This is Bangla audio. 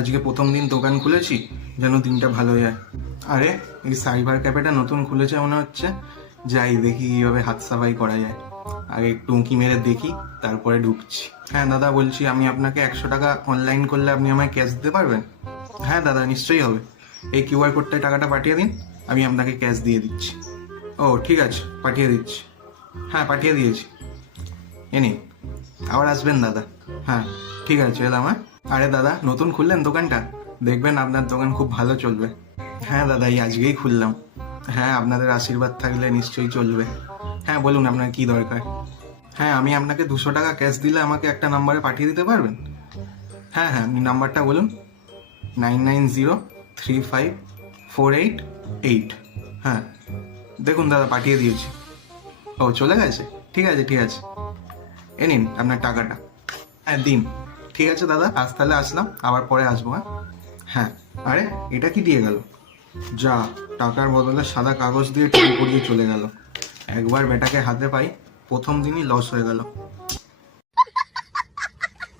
আজকে প্রথম দিন দোকান খুলেছি, যেন দিনটা ভালো যায়। আরে এই সাইবার ক্যাফেটা নতুন খুলেছে মনে হচ্ছে। যাই দেখি কিভাবে হাত সাফাই করা যায়। আগে একটু উঁকি মেরে দেখি, তারপরে ঢুকছি। হ্যাঁ দাদা, বলছি আমি আপনাকে 100 টাকা অনলাইন করলে আপনি আমায় ক্যাশ দিতে পারবেন? হ্যাঁ দাদা, নিশ্চয়ই হবে। এই কিউআর কোডটায় টাকাটা পাঠিয়ে দিন, আমি আপনাকে ক্যাশ দিয়ে দিচ্ছি। ও ঠিক আছে, পাঠিয়ে দিচ্ছি। হ্যাঁ পাঠিয়ে দিয়েছি। এ নিন, আবার আসবেন দাদা। হ্যাঁ ঠিক আছে, এলাম। হ্যাঁ, আরে দাদা, নতুন খুললেন দোকানটা? দেখবেন আপনার দোকান খুব ভালো চলবে। হ্যাঁ দাদা, এই আজকেই খুললাম। হ্যাঁ, আপনাদের আশীর্বাদ থাকলে নিশ্চয়ই চলবে। হ্যাঁ বলুন, আপনার কি দরকার? হ্যাঁ, আমি আপনাকে 200 টাকা ক্যাশ দিলে আমাকে একটা নাম্বারে পাঠিয়ে দিতে পারবেন? হ্যাঁ হ্যাঁ, আপনি নাম্বারটা বলুন। 99035488। হ্যাঁ দেখুন দাদা, পাঠিয়ে দিয়েছি। ও চলে গেছে? ঠিক আছে ঠিক আছে, এ নিন আপনার টাকাটা। হ্যাঁ দিন। ঠিক আছে দাদা, আজ তাহলে আসলাম, আবার পরে আসবো। হ্যাঁ হ্যাঁ। আরে এটা কি দিয়ে গেল? যা, টাকার বদলে সাদা কাগজ দিয়ে টাকা পড়িয়ে চলে গেল। একবার বেটাকে হাতে পাই, প্রথম দিনই লস হয়ে গেল।